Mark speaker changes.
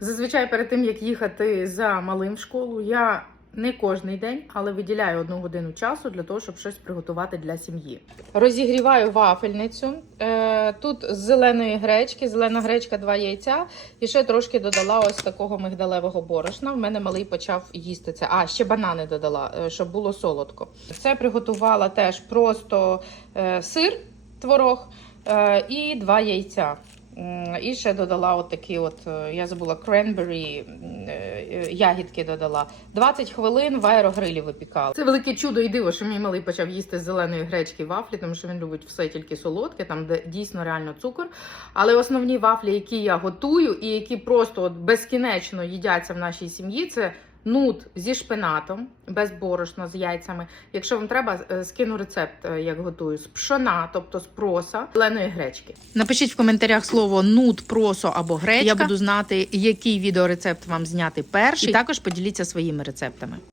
Speaker 1: Зазвичай перед тим як їхати за малим в школу, я не кожний день, але виділяю одну годину часу для того, щоб щось приготувати для сім'ї. Розігріваю вафельницю. Е, Тут з зеленої гречки, зелена гречка, два яйця. І ще трошки додала ось такого мигдалевого борошна. В мене малий почав їсти це. А ще банани додала, е, щоб було солодко. Це приготувала теж просто е, сир, творог і два яйця. І ще додала от такі, от е, я забула кренбері, ягідки додала. 20 хвилин в аерогрилі випікала. Це велике чудо і диво, що мій малий почав їсти з зеленої гречки вафлі, тому що він любить все тільки солодке, там де дійсно реально цукор. Але основні вафлі, які я готую, і які просто от безкінечно їдяться в нашій сім'ї, це нут зі шпинатом, без борошна, з яйцями. Якщо вам треба, е, скину рецепт, е, як готую з пшона, тобто з проса, зеленої гречки. Напишіть в коментарях слово нут, просо або гречка. Я буду знати, який відеорецепт вам зняти перший. І також поділіться своїми рецептами.